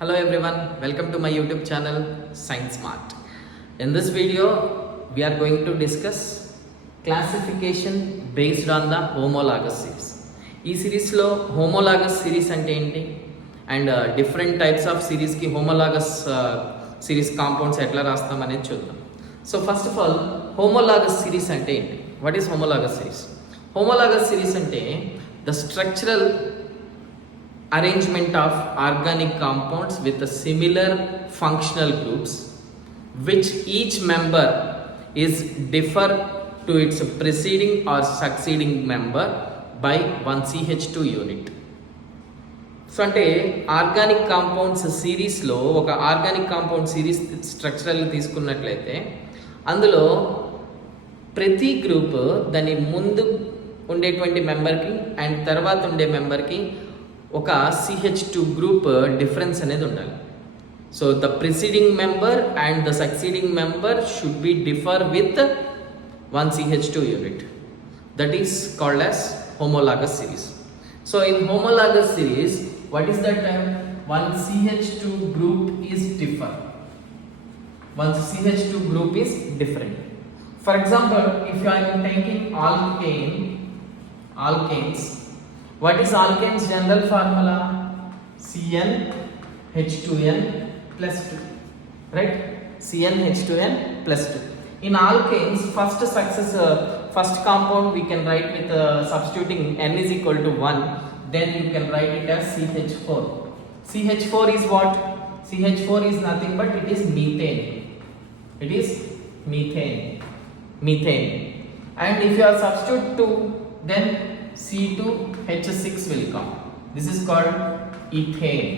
Hello everyone, welcome to my YouTube channel Science Smart. In this video, we are going to discuss classification based on the homologous series. ఈ సిరీస్లో homologous series అంటే ఏంటి and different types of సిరీస్కి homologous series compounds ఎట్లా రాస్తాం అనేది చూద్దాం. So first of all homologous series అంటే ఏంటి? What is homologous series? Homologous series అంటే the structural arrangement of organic compounds with a similar functional groups which each member is differ to its preceding or succeeding member by 1 CH2 unit. So అంటే organic compounds సిరీస్లో ఒక organic compound series structural తీసుకున్నట్లయితే అందులో ప్రతి group దాని ముందు ఉండేటువంటి మెంబర్కి and తర్వాత ఉండే మెంబర్కి ఒక CH2 గ్రూప్ డిఫరెన్స్ అనేది ఉండాలి. So the preceding member and the succeeding member should be differ with 1 CH2 unit. That is called as homologous series. So in homologous series, what is that time? 1 CH2 group is different. 1 CH2 group is different. For example, if I am taking alkanes, what is alkanes general formula? CnH2n plus 2, right? CnH2n plus 2. In alkanes, first compound we can write with substituting n is equal to 1, then you can write it as CH4. CH4 is what? CH4 is nothing but it is methane. It is methane. And if you are substitute 2, then C2H6 will come. This is called ethane.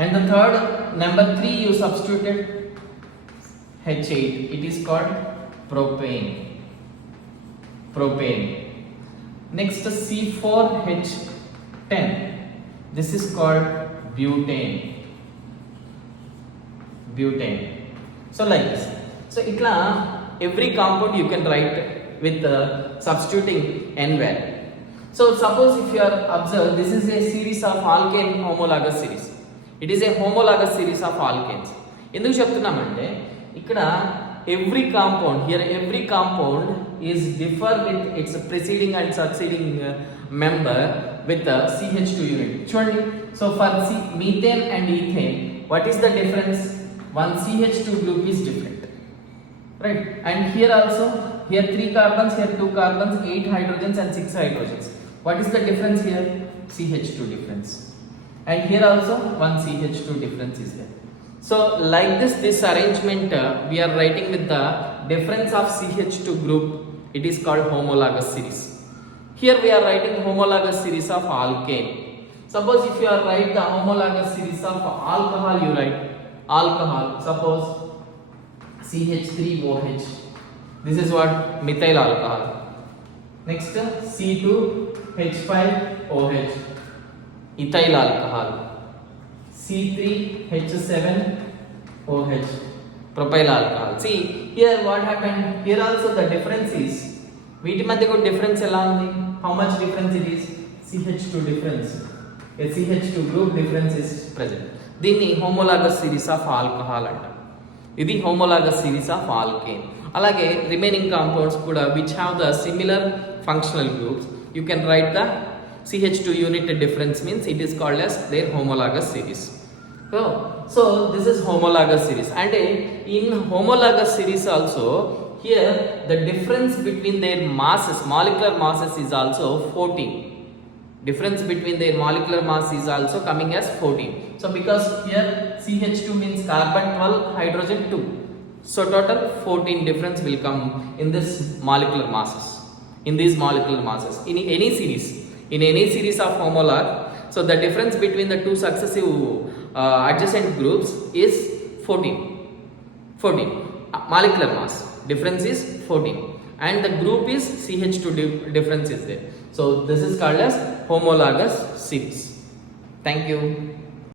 And the third, number 3, you substituted H8. It is called propane. Next, C4H10. This is called butane. So like this. So itla every compound you can write with substituting n value. So suppose if you are observe, this is a series of alkane homologous series. It is a homologous series of alkanes. ఎందుకు చెప్తున్నామంటే ఇక్కడ every compound is differ with its preceding and succeeding member with the CH2 unit. చూడండి, so for methane and ethane, what is the difference? 1 CH2 group is different, right? And here also, here 3 carbons, here 2 carbons, 8 hydrogens and 6 hydrogens. What is the difference here? CH2 difference. And here also 1 CH2 difference is there. So like this arrangement we are writing with the difference of CH2 group. It is called homologous series. Here we are writing homologous series of alkane. Suppose if you are write the homologous series of alcohol, you write alcohol. Suppose CH3OH. This is what? Methyl alcohol. Next, C2H5OH. Ethyl alcohol. C3H7OH. Propyl alcohol. See, here what happened? Here also the difference is, వీటి మధ్య కూడా difference ఎలా ఉంది? How much difference it is? CH2 difference. A CH2 group difference is present. దీన్ని homologous series of alcohol అంటారు. ఇది homologous series of alkane. అలాగే remaining compounds కూడా which have the similar functional groups, you can write the CH2 unit difference means it is called as their homologous series. So this is homologous series. And in homologous series also, here the difference between their masses, molecular masses, is also 14. Difference between their molecular mass is also coming as 14. So because here CH2 means carbon 12, hydrogen 2. So total 14 difference will come in this molecular masses. In these molecular masses, in any series of homolog, so the difference between the two successive adjacent groups is 14. Molecular mass difference is 14, and the group is CH2 difference is there. So this is called as homologous series. Thank you.